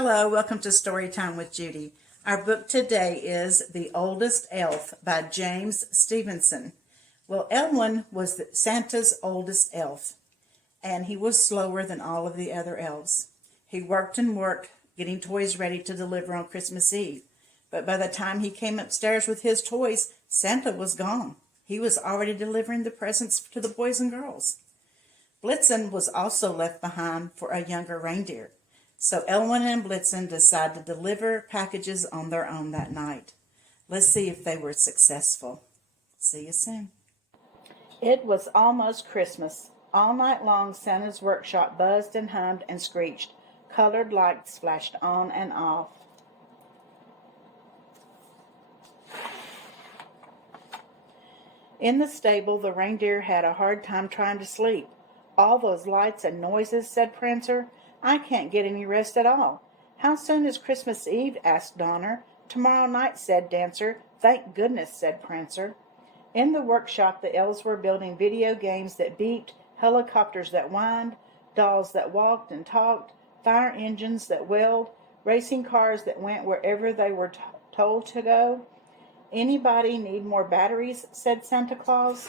Hello, welcome to Storytime with Judy. Our book today is The Oldest Elf by James Stevenson. Well, Elwin was Santa's oldest elf, and he was slower than all of the other elves. He worked and worked, getting toys ready to deliver on Christmas Eve. But by the time he came upstairs with his toys, Santa was gone. He was already delivering the presents to the boys and girls. Blitzen was also left behind for a younger reindeer. So Elwin and Blitzen decided to deliver packages on their own that night. Let's see if they were successful. See you soon. It was almost Christmas. All night long, Santa's workshop buzzed and hummed and screeched. Colored lights flashed on and off. In the stable, the reindeer had a hard time trying to sleep. All those lights and noises, said Prancer. I can't get any rest at all. How soon is Christmas Eve? Asked Donner. Tomorrow night, said Dancer. Thank goodness, said Prancer. In the workshop, the elves were building video games that beeped, helicopters that whined, dolls that walked and talked, fire engines that wailed, racing cars that went wherever they were told to go. Anybody need more batteries? Said Santa Claus.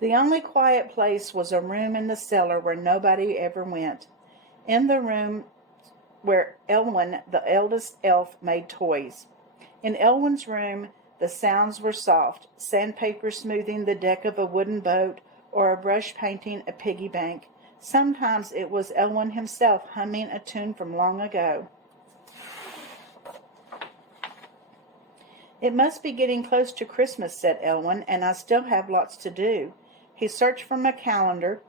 The only quiet place was a room in the cellar where nobody ever went. In the room where Elwin, the eldest elf, made toys. In Elwin's room, the sounds were soft, sandpaper smoothing the deck of a wooden boat or a brush painting a piggy bank. Sometimes it was Elwin himself humming a tune from long ago. It must be getting close to Christmas, said Elwin, and I still have lots to do. He searched for a calendar,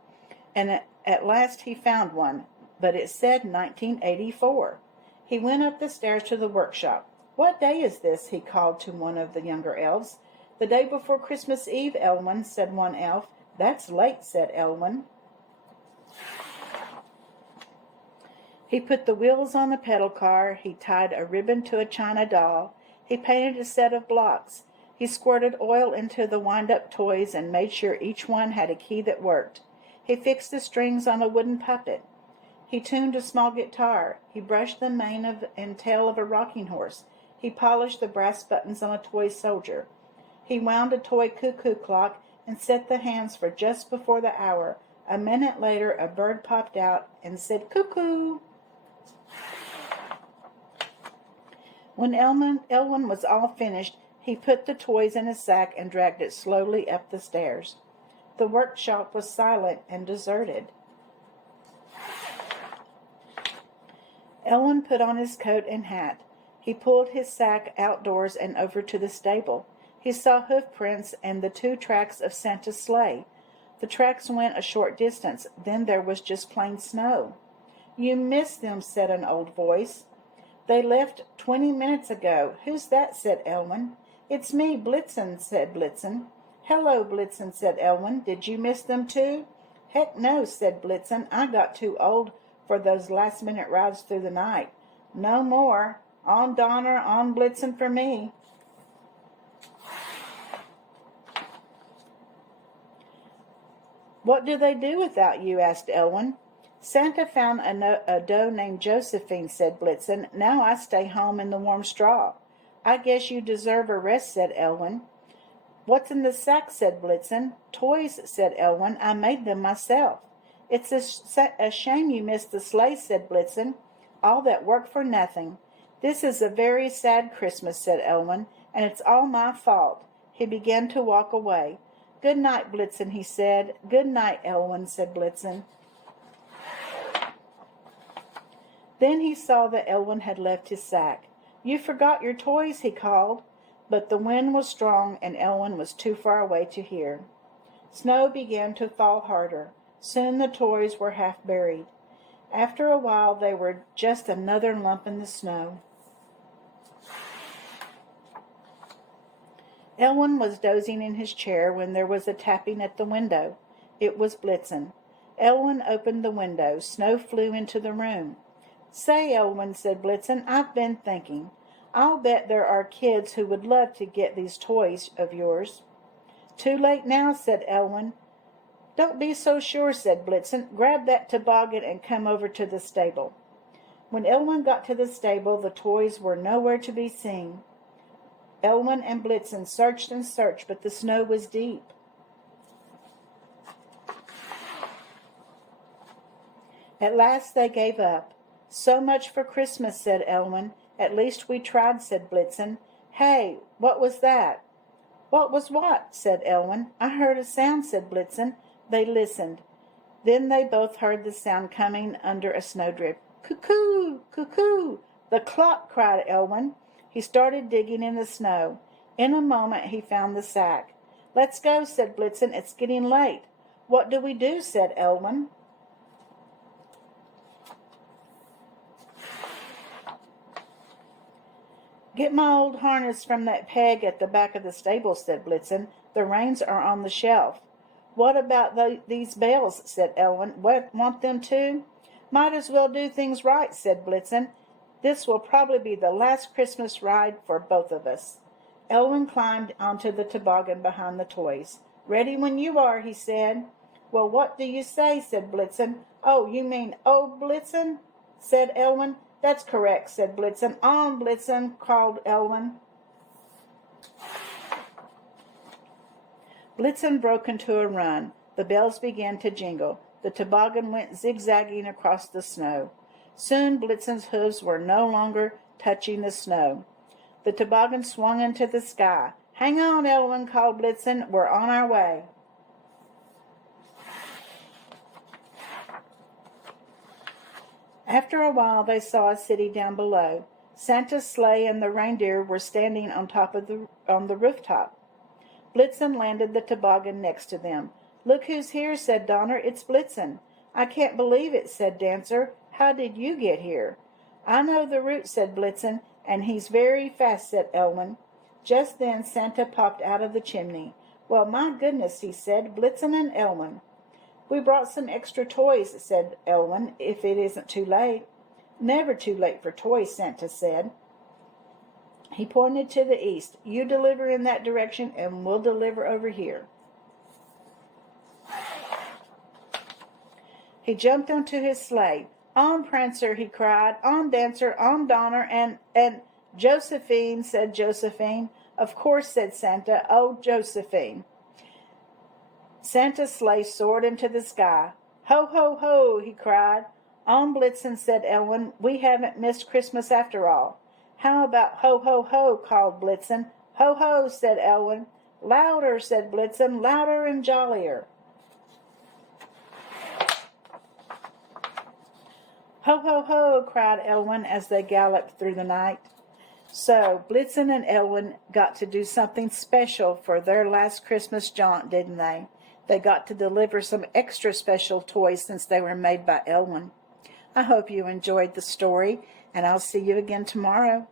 and at last he found one, but it said 1984. He went up the stairs to the workshop. What day is this? He called to one of the younger elves. The day before Christmas Eve, Elwin, said one elf. That's late, said Elwin. He put the wheels on the pedal car. He tied a ribbon to a china doll. He painted a set of blocks. He squirted oil into the wind-up toys and made sure each one had a key that worked. He fixed the strings on a wooden puppet. He tuned a small guitar. He brushed the mane and tail of a rocking horse. He polished the brass buttons on a toy soldier. He wound a toy cuckoo clock and set the hands for just before the hour. A minute later, a bird popped out and said, cuckoo. When Elwin was all finished, he put the toys in a sack and dragged it slowly up the stairs. The workshop was silent and deserted. Elwin put on his coat and hat. He pulled his sack outdoors and over to the stable. He saw hoof prints and the 2 tracks of Santa's sleigh. The tracks went a short distance. Then there was just plain snow. You missed them, said an old voice. They left 20 minutes ago. Who's that? Said Elwin. It's me, Blitzen, said Blitzen. Hello, Blitzen, said Elwin. Did you miss them too? Heck no, said Blitzen. I got too old for those last-minute rides through the night. No more. On Donner, on Blitzen for me. What do they do without you? Asked Elwin. Santa found a doe named Josephine, said Blitzen. Now I stay home in the warm straw. I guess you deserve a rest, said Elwin. What's in the sack? Said Blitzen. Toys, said Elwin. I made them myself. It's a shame you missed the sleigh, said Blitzen. All that work for nothing. This is a very sad Christmas, said Elwin, and it's all my fault. He began to walk away. Good night, Blitzen, he said. Good night, Elwin, said Blitzen. Then he saw that Elwin had left his sack. You forgot your toys, he called, but the wind was strong and Elwin was too far away to hear. Snow began to fall harder. Soon the toys were half buried. After a while they were just another lump in the snow. Elwin was dozing in his chair when there was a tapping at the window. It was Blitzen. Elwin opened the window. Snow flew into the room. Say, Elwin, said Blitzen, I've been thinking. I'll bet there are kids who would love to get these toys of yours. Too late now, said Elwin. "Don't be so sure," said Blitzen. "Grab that toboggan and come over to the stable." When Elwin got to the stable, the toys were nowhere to be seen. Elwin and Blitzen searched and searched, but the snow was deep. At last they gave up. "So much for Christmas," said Elwin. "At least we tried," said Blitzen. "Hey, what was that?" "What was what?" said Elwin. "I heard a sound," said Blitzen. They listened. Then they both heard the sound coming under a snowdrift. "Cuckoo! Cuckoo! The clock!" cried Elwin. He started digging in the snow. In a moment he found the sack. "Let's go," said Blitzen. "It's getting late." "What do we do?" said Elwin. "Get my old harness from that peg at the back of the stable," said Blitzen. "The reins are on the shelf." "What about these bells?" said Elwin. "Want them too?" "Might as well do things right," said Blitzen. "This will probably be the last Christmas ride for both of us." Elwin climbed onto the toboggan behind the toys. "Ready when you are," he said. "Well, what do you say?" said Blitzen. "Oh, you mean, oh, Blitzen?" said Elwin. "That's correct," said Blitzen. "On, Blitzen," called Elwin. Blitzen broke into a run. The bells began to jingle. The toboggan went zigzagging across the snow. Soon Blitzen's hooves were no longer touching the snow. The toboggan swung into the sky. "Hang on, Elwin," called Blitzen. "We're on our way." After a while they saw a city down below. Santa's sleigh and the reindeer were standing on the rooftop. Blitzen landed the toboggan next to them. "Look who's here," said Donner. "It's Blitzen." "I can't believe it," said Dancer. "How did you get here?" "I know the route," said Blitzen, "and he's very fast," said Elwin. Just then Santa popped out of the chimney. "Well, my goodness," he said, "Blitzen and Elwin." "We brought some extra toys," said Elwin, "if it isn't too late." "Never too late for toys," Santa said. He pointed to the east. "You deliver in that direction, and we'll deliver over here." He jumped onto his sleigh. "On, Prancer," he cried. "On, Dancer, on, Donner, and Josephine," said Josephine. "Of course," said Santa. "Oh, Josephine." Santa's sleigh soared into the sky. "Ho, ho, ho," he cried. "On, Blitzen," said Elwin. "We haven't missed Christmas after all." "How about ho, ho, ho?" called Blitzen. "Ho, ho," said Elwin. "Louder," said Blitzen. "Louder and jollier." "Ho, ho, ho," cried Elwin as they galloped through the night. So Blitzen and Elwin got to do something special for their last Christmas jaunt, didn't they? They got to deliver some extra special toys since they were made by Elwin. I hope you enjoyed the story, and I'll see you again tomorrow.